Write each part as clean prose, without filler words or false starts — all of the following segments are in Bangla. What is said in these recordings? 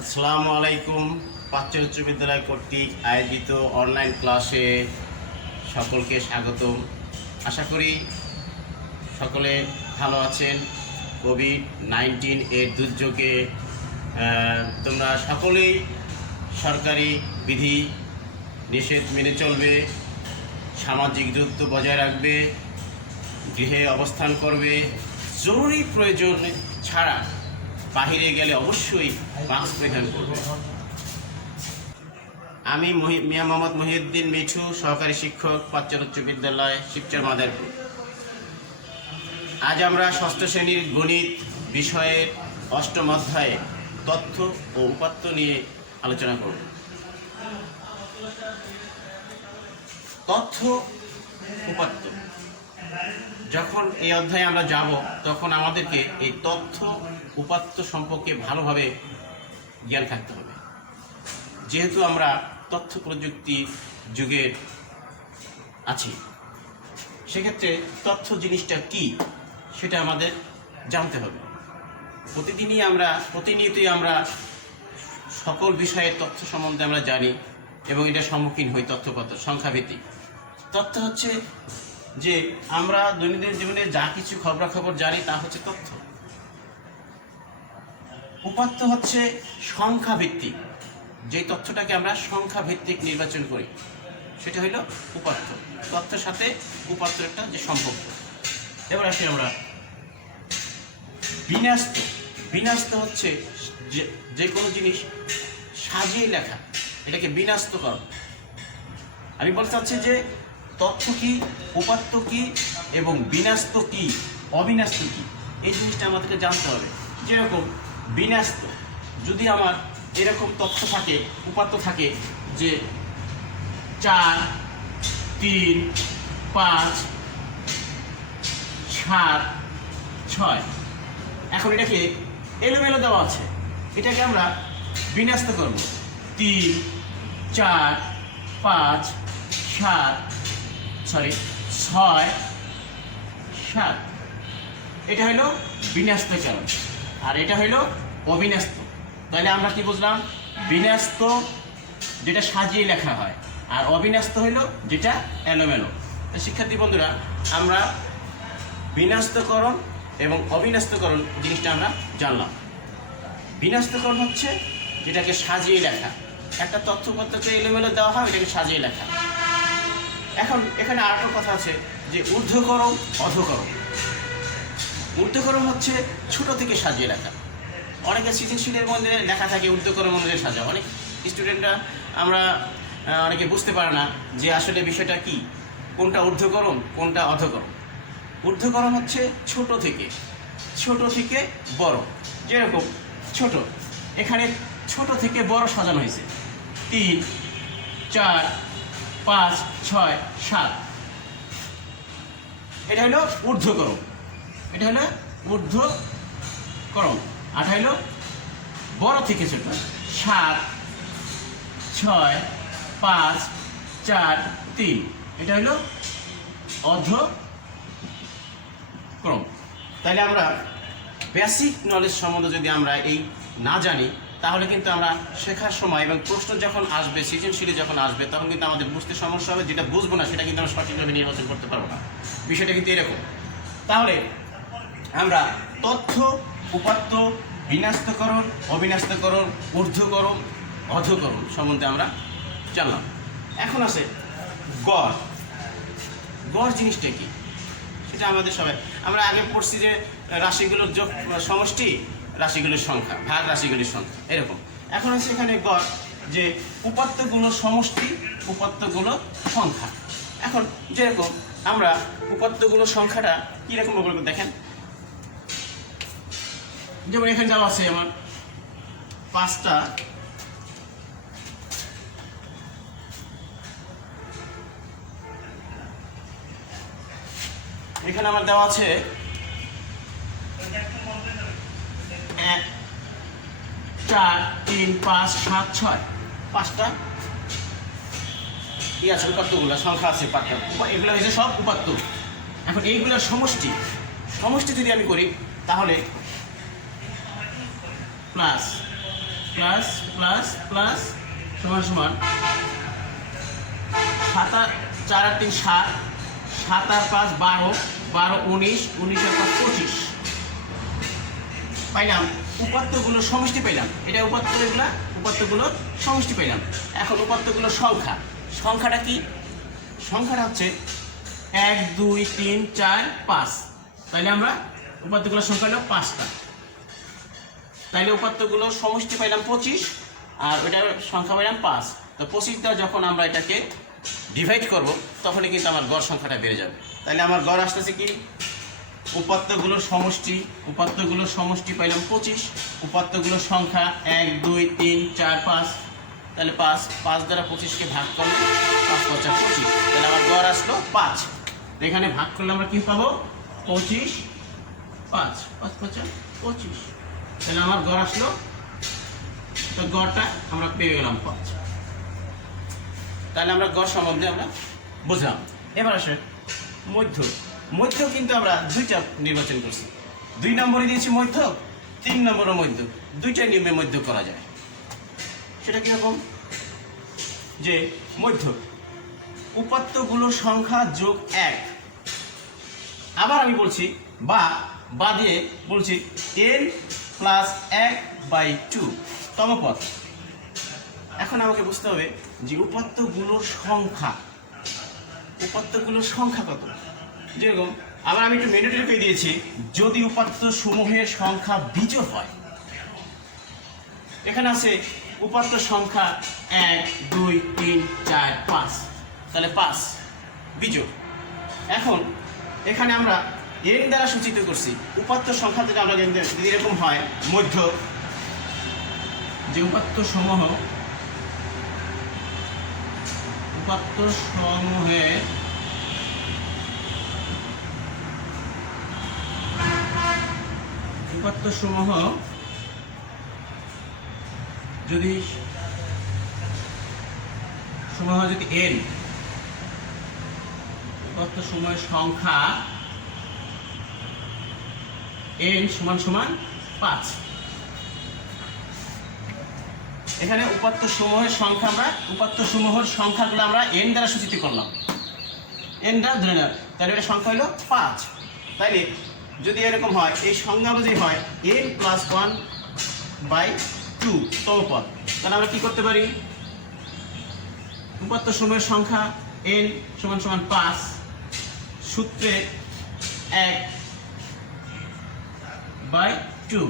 আসসালামু আলাইকুম। প্রাচ্য উচ্চ বিদ্যালয় কর্তৃক আয়োজিত অনলাইন ক্লাসে সকলকে স্বাগতম। আশা করি সকলে ভালো আছেন। কোভিড-19 এর দুর্যোগে তোমরা সকলেই সরকারি বিধি নিষেধ মেনে চলবে, সামাজিক দূরত্ব বজায় রাখবে, গৃহে অবস্থান করবে, জরুরি প্রয়োজন ছাড়া বাহিরে গেলে অবশ্যই মাস্ক পরিধান করবে। আমি মিয়া মোহাম্মদ মহিউদ্দিন মিঠু, সহকারী শিক্ষক, প্রাচ্য উচ্চ বিদ্যালয়, শিবচর মাদারপুর। আজ আমরা ষষ্ঠ শ্রেণীর গণিত বিষয়ের অষ্টম অধ্যায়ে তথ্য ও উপাত্ত নিয়ে আলোচনা করব। তথ্য উপাত্ত, যখন এই অধ্যায়ে আমরা যাব তখন আমাদেরকে এই তথ্য উপাত্ত সম্পর্কে ভালোভাবে জ্ঞান থাকতে হবে। যেহেতু আমরা তথ্য প্রযুক্তির যুগের আছি, সেক্ষেত্রে তথ্য জিনিসটা কি সেটা আমাদের জানতে হবে। প্রতিনিয়তই আমরা সকল বিষয়ের তথ্য সম্বন্ধে আমরা জানি এবং এটা সম্মুখীন হই। তথ্যপত্র সংখ্যাভিত্তিক তথ্য হচ্ছে যে আমরা দৈনন্দিন জীবনে যা কিছু খবরাখবর জানি তা হচ্ছে তথ্য। উপাত্ত হচ্ছে সংখ্যা ভিত্তিক, যে তথ্যটাকে আমরা সংখ্যা ভিত্তিক নির্বাচন করি সেটা হইল উপাত্ত। তথ্যের সাথে উপাত্তের একটা যে সম্পর্ক। এবার আসি আমরা বিন্যস্ত। বিন্যস্ত হচ্ছে যে কোনো জিনিস সাজিয়ে লেখা, এটাকে বিন্যস্তকরণ। আমি বলতে চাচ্ছি যে তথ্য কি, উপাত্ত কি এবং বিন্যস্ত কি, অবিন্যস্ত কি, এই জিনিসটা আমাদেরকে জানতে হবে। যেরকম বিন্যস্ত, যদি আমার এরকম তথ্য থাকে, উপাত্ত থাকে যে 4, 3, 5, 7, 6, এখন এটাকে এলোমেলো দেওয়া আছে, এটাকে আমরা বিন্যস্ত করব। 3, 4, 5, 6, 7, এটা হইল বিন্যস্তকরণ, আর এটা হইল অবিন্যস্ত। তাহলে আমরা কি বুঝলাম? বিন্যস্ত যেটা সাজিয়ে লেখা হয়, আর অবিন্যস্ত হইল যেটা এলোমেলো। শিক্ষার্থী বন্ধুরা, আমরা বিন্যস্তকরণ এবং অবিন্যস্তকরণ জিনিসটা আমরা জানলাম। বিন্যস্তকরণ হচ্ছে যেটাকে সাজিয়ে লেখা, একটা তথ্যপত্রকে এলোমেলো দেওয়া হয়, এটাকে সাজিয়ে লেখা। এখন এখানে আরেকটা কথা আছে যে ঊর্ধ্বকরণ, অধঃকরণ। ঊর্ধ্বকরণ হচ্ছে ছোট থেকে সাজিয়ে লেখা। অনেকে সৃজনশীলের মধ্যে লেখা থাকে ঊর্ধ্বকরণ অনুযায়ী সাজা। অনেক স্টুডেন্টরা অনেকে বুঝতে পারে না যে আসলে বিষয়টা কি, কোনটা ঊর্ধ্বকরণ কোনটা অধঃকরণ। ঊর্ধ্বকরণ হচ্ছে ছোট থেকে বড়। যেরকম ছোট, এখানে ছোট থেকে বড় সাজানো হয়েছে। 3, 4, 5, 6, 7, এটা হলো ঊর্ধ্বকরণ। এটা হলো ঊর্ধ্বকরণ। আর হইল বড় থেকে ছোট। 7, 6, 5, 4, 3, এটা হইল অধঃক্রম। তাহলে আমরা বেসিক নলেজ সম্বন্ধে যদি আমরা এই না জানি, তাহলে কিন্তু আমরা শেখার সময় এবং প্রশ্ন যখন আসবে, সৃজনশীলে যখন আসবে, তখন কিন্তু আমাদের বুঝতে সমস্যা হবে। যেটা বুঝবো না সেটা কিন্তু আমরা সঠিকভাবে নির্বাচন করতে পারবো না। বিষয়টা কিন্তু এরকম। তাহলে আমরা তথ্য, উপাত্ত, বিন্যস্তকরণ, অবিন্যস্তকরণ, ঊর্ধ্বকরণ, অধঃকরণ সম্বন্ধে আমরা জানলাম। এখন আছে গড়। গড় জিনিসটা কি সেটা আমাদের সবাই আমরা আগে পড়ছি যে রাশিগুলোর যোগ সমষ্টি, রাশিগুলোর সংখ্যা ভাগ রাশিগুলির সংখ্যা, এরকম। এখন আছে এখানে গড়, যে উপাত্তগুলোর সমষ্টি, উপাত্তগুলো সংখ্যা। এখন যেরকম আমরা উপাত্তগুলোর সংখ্যাটা কীরকম বলবো দেখেন। যেমন এখানে যাওয়া আছে আমার 5টা, এখানে আমার দেওয়া আছে 1, 4, 3, 5, 7, 6, 5টা কি আছে, উপাত্তগুলো সংখ্যা আছে 5টা। এগুলো হচ্ছে সব উপাত্ত। এখন এইগুলোর সমষ্টি যদি আমি করি তাহলে প্লাস প্লাস প্লাস প্লাস সমান সমান 7 আর 4 আর 3 7, 7 আর 5 12, 12 19, 19 আর 5 25 পাইলাম। উপাত্তগুলোর সমষ্টি পাইলাম। এটা উপাত্ত, এগুলা উপাত্তগুলোর সমষ্টি পাইলাম। এখন উপাত্তগুলোর সংখ্যা, সংখ্যাটা কি? সংখ্যাটা হচ্ছে 1 2 3 4 5। তাইলে আমরা উপাত্তগুলোর সংখ্যা হলো 5টা। তাইলে উপাত্তগুলোর সমষ্টি পাইলাম 25 আর ওইটার সংখ্যা পাইলাম 5। তো 25 দ্বারা যখন আমরা এটাকে ডিভাইড করব তখনই কিন্তু আমার গড় সংখ্যাটা বেড়ে যাবে। তাইলে আমার গড় আসতেছে কি? উপাত্তগুলোর সমষ্টি, উপাত্তগুলোর সমষ্টি পাইলাম 25, উপাত্তগুলোর সংখ্যা 1 2 3 4 5। তাহলে 5 দ্বারা 25কে ভাগ করলে 5 5 25। তাহলে আমার গড় আসলো 5। এখানে ভাগ করলে আমরা কি পাবো? 25 5 5 5 25। তাহলে আমার গড় আসলো, তো গড়টা আমরা পেয়ে গেলাম 5। তাহলে আমরা গড় সম্বন্ধে আমরা বুঝলাম। এবার আসে মধ্য। মধ্য কিন্তু আমরা দুইটা নির্বাচন করছি। 2 নম্বরে দিয়েছি মধ্য, 3 নম্বরের মধ্য। দুইটা নিয়মে মধ্য করা যায়। সেটা কিরকম? যে মধ্য উপাত্তগুলোর সংখ্যা যোগ 1। আবার আমি বলছি বা দিয়ে বলছি n প্লাস 1/2 তম পদ। এখন আমাকে বুঝতে হবে যে উপাত্তগুলোর সংখ্যা, উপাত্তগুলোর সংখ্যা কত। যেরকম আবার আমি একটু মেনুতে লিখে দিয়েছি, যদি উপাত্ত সমূহের সংখ্যা বিজোড় হয়। এখানে আছে উপাত্ত সংখ্যা 1 2 3 4 5, তাহলে 5 বিজোড়। এখন এখানে আমরা n দ্বারা সূচিত করছি উপাত্ত সংখ্যা, যেটা আমরা যদি এরকম হয় মধ্য, যে উপাত্ত সমূহের উপাত্তসমূহ যদি n, উপাত্তসমূহের সংখ্যা n সমান সমান 5। এখানে উপাত্তসমূহের সংখ্যা, আমরা উপাত্তসমূহের সংখ্যাগুলো আমরা n দ্বারা সূচিত করলাম। n দ্বারা ধরে নেব, তাহলে এটা সংখ্যা হলো 5। তাইলে যদি এরকম হয়, এই সংজ্ঞা অনুযায়ী হয় n প্লাস 1/2 তম পদ, তাহলে আমরা কি করতে পারি? উপাত্তসমূহের সংখ্যা n সমান সমান 5, সূত্রে 1/2।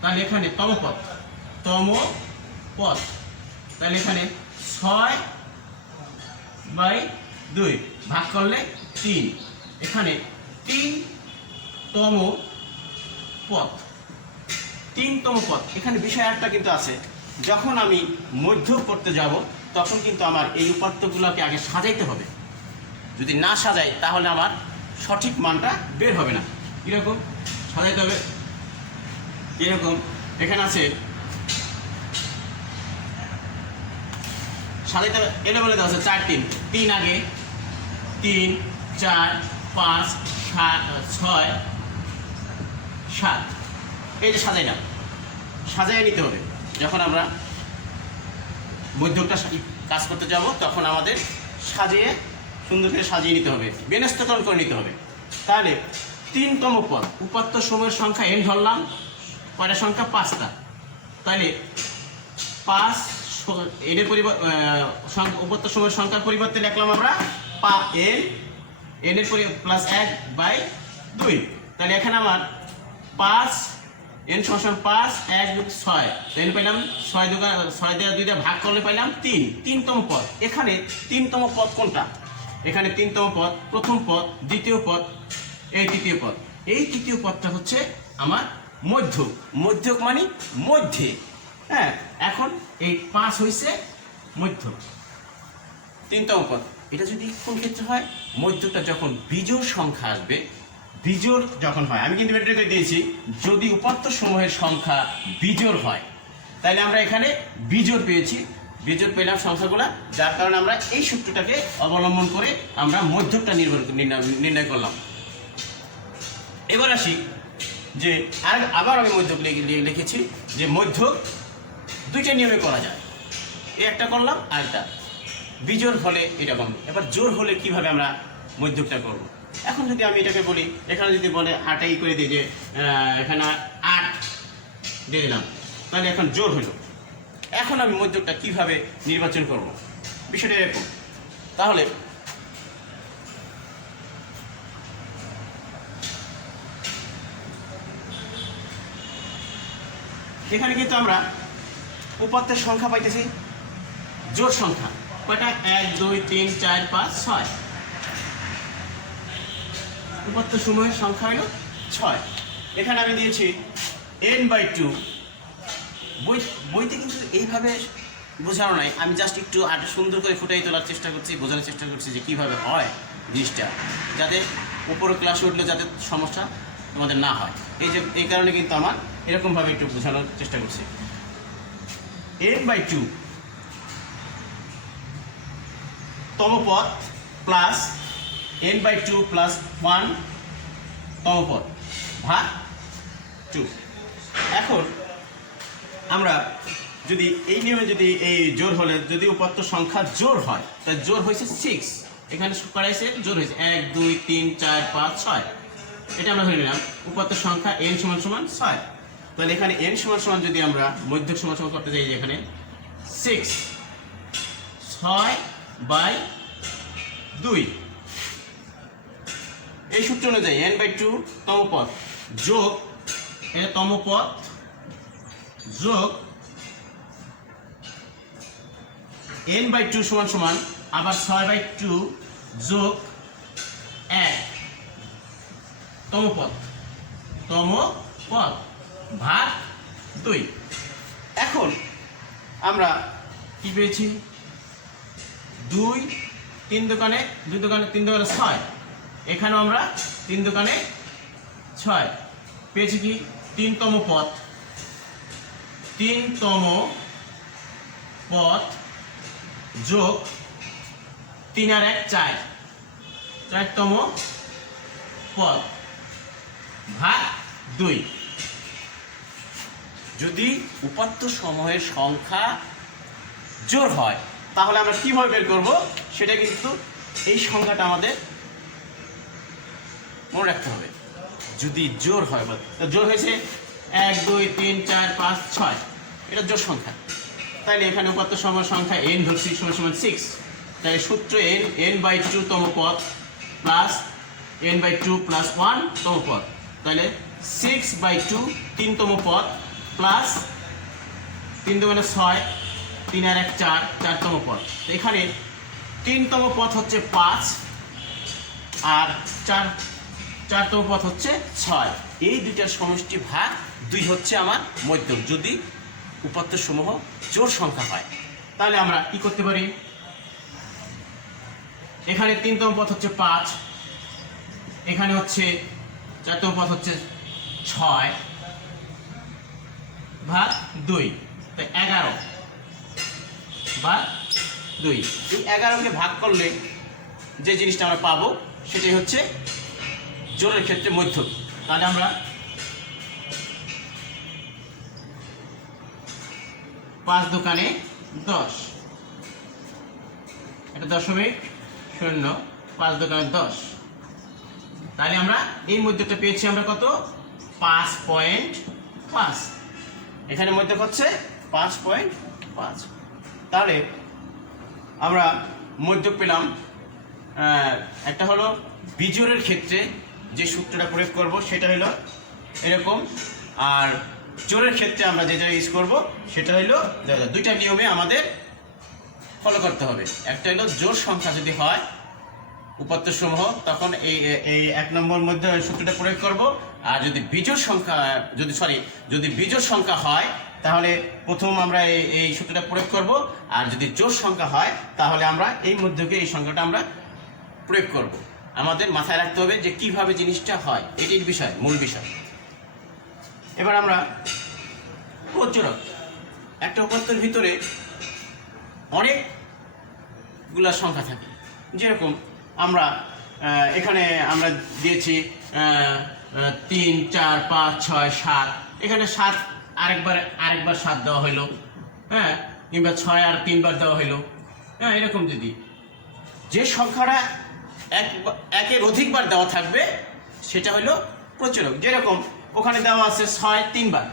তাহলে এখানে তম পদ, তাহলে এখানে 6/2 ভাগ করলে 3। এখানে 3তম পদ, 3তম পদ। এখানে বিষয় একটা কিন্তু আছে, যখন আমি মধ্য করতে যাব তখন কিন্তু আমার এই উপাত্তগুলোকে আগে সাজাইতে হবে। যদি না সাজাই তাহলে আমার সঠিক মানটা বের হবে না। কীরকম সাজাইতে হবে? এরকম এখানে আছে, সাজাইতে এলে বলে দেওয়া আছে 4 3, 3 আগে 3 4 5 6 7। এই যে সাজাইলাম, সাজাই নিতে হবে। যখন আমরা মধ্যকটা কাজ করতে যাব তখন আমাদের সাজিয়ে, সুন্দর করে সাজিয়ে নিতে হবে, বিন্যস্তকরণ করে নিতে হবে। তাহলে 3তম পদ, উপাত্ত সমূহের সংখ্যা n ধরলাম, কয়টা সংখ্যা? 5টা। তাহলে 5 এর উপাত্ত সমূহের সংখ্যার পরিবর্তে লিখলাম আমরা n এর প্লাস 1/2। তাহলে এখানে আমার 5 n সমান 5 1 2 6, তাহলে পেলাম 6 দ্বারা 2 দ্বারা ভাগ করলে পেলাম 3, 3তম পদ। এখানে 3তম পদ কোনটা? এখানে 3তম পদ প্রথম পদ, দ্বিতীয় পদ, এই তৃতীয় পদ। এই তৃতীয় পদটা হচ্ছে আমার মধ্য। মধ্যক মানে মধ্যে। হ্যাঁ, এখন এই 5 হইছে মধ্য, 3তম পদ। এটা যদি কোন ক্ষেত্রে হয়? মধ্যটা যখন বিজোড় সংখ্যা আসবে, বিজোড় যখন হয়, আমি কিন্তু এটা দিয়েছি যদি উপাত্ত সমূহের সংখ্যা বিজোড় হয়, তাহলে আমরা এখানে বিজোড় পেয়েছি, বিজোড় পেলাম সংখ্যাগুলা, যার কারণে আমরা এই সূত্রটাকে অবলম্বন করে আমরা মধ্যকটা নির্ণয় করলাম। এবার আসি যে আবার আমি মধ্যক লিখেছি যে মধ্যক দুইটা নিয়মে করা যায়, এই একটা করলাম আর একটা বিজোড় হলে এটা করলাম। এবার জোর হলে কিভাবে আমরা মধ্যকটা করব। এখন যদি আমি এটাকে বলি, এখানে যদি বলে 8 করে দিই, যে এখানে 8 দিয়ে দিলাম, তাহলে এখন জোর হলো। এখন আমি মধ্যকটা কিভাবে নির্বাচন করব, বিষয়টা এরকম। তাহলে এখানে কিন্তু আমরা উপাত্তের সংখ্যা পাইতেছি, জোড় সংখ্যা কয়টা, 1 2 3 4 5 6। উপাত্ত সমূহের সংখ্যা হলো 6। এখানে আমি দিয়েছি n/2। বইতে কিন্তু এইভাবে বোঝানো নাই, আমি জাস্ট একটু আরো সুন্দর করে ফুটাই তোলার চেষ্টা করছি, বোঝানোর চেষ্টা করছি যে কীভাবে হয় জিনিসটা, যাতে উপরে ক্লাসে উঠলে যাতে সমস্যা তোমাদের না হয়। এই কারণে কিন্তু আমার এরকমভাবে একটু বোঝানোর চেষ্টা করছি। n/2 তম পদ প্লাস n/2 প্লাস 1 তম পদ ভাগ 2। এখন আমরা যদি এই নিয়মে যদি এই জোর হলে যদি উপাত্ত সংখ্যা জোর হয়, তাই জোর হয়েছে 6, এখানে করাইছে জোর হয়েছে 1 2 3 4 5 6। এটা আমরা ধরে নিলাম উপাত্ত সংখ্যা n সমান সমান 6। তাহলে এখানে n সমান সমান যদি আমরা মধ্যক সমান সমান করতে যাই, এখানে 6 6/2, এই সূত্র অনুযায়ী n/2 তম পদ যোগ তম পদ যোগ n/2 সমান সমান আবার 6/2 যোগ 1 তম পদ ভাগ 2। এখন আমরা কি পেয়েছি, 2 3 দোকানে 2 দোকানে 3 দোকানে 6, এখানেও আমরা 3 দোকানে 6 পেয়েছি। কি 3তম পদ, 3তম পদ যোগ 3 আর 1 4, 4তম পদ ভাগ 2। যদি উপাত্ত সমূহের সংখ্যা জোড় হয় তাহলে আমরা কিভাবে বের করব, সেটা কিন্তু এই সংখ্যাটা আমাদের মনে রাখতে হবে। যদি জোড় হয়, জোড় হয়েছে 1 2 3 4 5 6, এটা জোড় সংখ্যা, তাইলে এখানে উপাত্ত সমূহের সংখ্যা n ধরছি সমান সমান 6। তাই সূত্র n/2 তম পদ প্লাস n/2 প্লাস 1 তম পদ, তাহলে 6/2 3তম পদ প্লাস 3 দুগুণে 6, 3 আর 1 4, 4তম পদ। এখানে 3তম পদ হচ্ছে 5 আর 4তম পদ হচ্ছে 6, এই দুইটার সমষ্টি ভাগ 2 হচ্ছে আমার মধ্যক, যদি উপাত্ত সমূহ জোড় সংখ্যা হয়। তাহলে আমরা কি করতে পারি, এখানে 3তম পদ হচ্ছে 5, এখানে হচ্ছে 4তম পদ হচ্ছে 6 ভাগ 2, তাই 11 ভাগ 2। এই 11কে ভাগ করলে যে জিনিসটা আমরা পাবো সেটাই হচ্ছে জোড়ের ক্ষেত্রে মধ্যক। তাহলে আমরা 5 দোকানে 10, এটা 0.0, 5 দোকানে 10, তাহলে আমরা এই মধ্যকটা পেয়েছি আমরা কত, 5.5। এখানে মধ্যক হচ্ছে 5.5। তাহলে আমরা মধ্যক পেলাম। একটা হলো বিজোড়ের ক্ষেত্রে যে সূত্রটা প্রয়োগ করব সেটা হলো এরকম, আর জোড়ের ক্ষেত্রে আমরা যে ইউজ করব সেটা হলো, দুইটা নিয়মে আমাদের ফলো করতে হবে। একটা হলো জোড় সংখ্যা যদি হয় উপাত্ত সমূহ, তখন এই 1 নম্বর মধ্যে সূত্রটা প্রয়োগ করব। আর যদি বিজোড় সংখ্যা যদি বিজোড় সংখ্যা হয় তাহলে প্রথম আমরা এই সূত্রটা প্রয়োগ করব, আর যদি জোড় সংখ্যা হয় তাহলে আমরা এই মধ্যকে এই সংখ্যাটা আমরা প্রয়োগ করব। আমাদের মাথায় রাখতে হবে যে কিভাবে জিনিসটা হয়, এটির বিষয়, মূল বিষয়। এবার আমরা প্রচুরক, একটা উপাত্তের ভিতরে অনেকগুলা সংখ্যা থাকে, যেরকম আমরা এখানে আমরা দিয়েছি 3 4 5 6 7, এখানে 7 আরেকবার 7 দেওয়া হলো, হ্যাঁ, কিংবা 6 আর 3 বার দেওয়া হলো, হ্যাঁ, এরকম যদি যে সংখ্যাটা একের অধিকবার দেওয়া থাকবে সেটা হলো প্রচুরক। যেরকম ওখানে দেওয়া আছে 6 3 বার,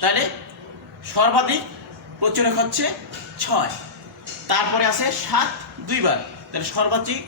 তাহলে সর্বাধিক প্রচুরক হচ্ছে 6। তারপরে আছে 7 2 বার, তাহলে সর্বাধিক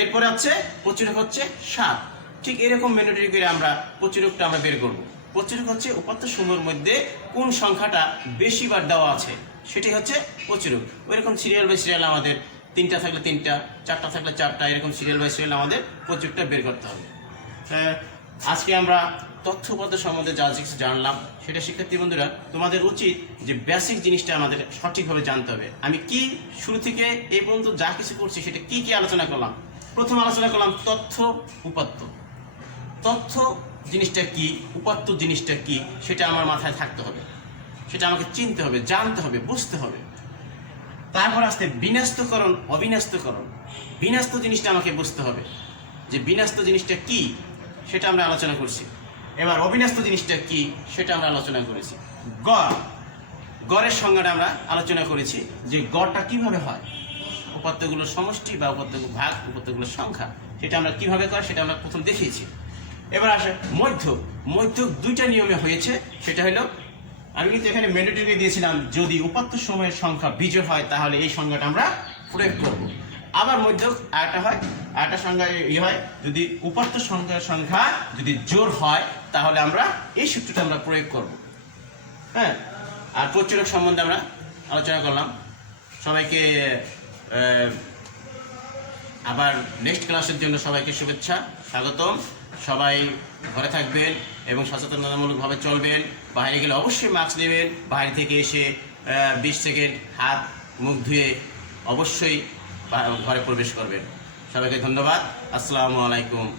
এরপরে আছে প্রচুরক হচ্ছে 7। ঠিক এরকম ম্যানুয়ালি করে আমরা প্রচুরকটা আমরা বের করব। প্রচুরক হচ্ছে উপাত্ত সমূহের মধ্যে কোন সংখ্যাটা বেশিবার দেওয়া আছে সেটি হচ্ছে প্রচুরক। ওইরকম সিরিয়াল বাই সিরিয়াল আমাদের 3টা থাকলে 3টা, 4টা থাকলে 4টা, এরকম সিরিয়াল বাই সিরিয়াল আমাদের প্রচুরকটা বের করতে হবে। আজকে আমরা তথ্য উপাত্ত সম্বন্ধে যা কিছু জানলাম সেটা শিক্ষার্থী বন্ধুরা তোমাদের উচিত যে বেসিক জিনিসটা আমাদের সঠিকভাবে জানতে হবে। আমি কি শুরু থেকে এই পর্যন্ত যা কিছু করছি সেটা কি কি আলোচনা করলাম। প্রথম আলোচনা করলাম তথ্য উপাত্ত। তথ্য জিনিসটা কি, উপাত্ত জিনিসটা কি সেটা আমার মাথায় থাকতে হবে, সেটা আমাকে চিনতে হবে, জানতে হবে, বুঝতে হবে। তারপর আসতে বিন্যস্তকরণ অবিন্যস্তকরণ। বিন্যস্ত জিনিসটা আমাকে বুঝতে হবে যে বিন্যস্ত জিনিসটা কি সেটা আমরা আলোচনা করছি। এবার অবিন্যস্ত জিনিসটা কি সেটা আমরা আলোচনা করেছি। গড়, গড়ের সংজ্ঞাটা আমরা আলোচনা করেছি যে গড়টা কিভাবে হয়, উপাত্তগুলোর সমষ্টি বা উপাত্তগুলো ভাগ, উপাত্তগুলোর সংখ্যা, সেটা আমরা কিভাবে করি সেটা আমরা প্রথম দেখিয়েছি। এবার আসে মধ্যক। মধ্যক 2টা নিয়মে হয়েছে, সেটা হলো আমি কিন্তু এখানে ম্যান্ডেটরি দিয়েছিলাম যদি উপাত্ত সময়ের সংখ্যা বিজোড় হয় তাহলে এই সংজ্ঞাটা আমরা প্রয়োগ করব। আবার মধ্যক আরেকটা হয়, আরেকটা সংজ্ঞা হয় যদি উপাত্ত সংখ্যা যদি জোড় হয় তাহলে আমরা এই সূত্রটা আমরা প্রয়োগ করব। হ্যাঁ, আর প্রচুরক সম্বন্ধে আমরা আলোচনা করলাম। সবাইকে আবার নেক্সট ক্লাসের জন্য সবাইকে শুভেচ্ছা, স্বাগতম। সবাই ঘরে থাকবেন এবং সচেতনতামূলকভাবে চলবেন। বাইরে গেলে অবশ্যই মাস্ক নেবেন। বাইরে থেকে এসে 20 সেকেন্ড হাত মুখ ধুয়ে অবশ্যই ঘরে প্রবেশ করবেন। সবাইকে ধন্যবাদ। আসসালামু আলাইকুম ওয়া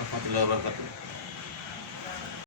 রাহমাতুল্লাহি ওয়া বারাকাতুহু।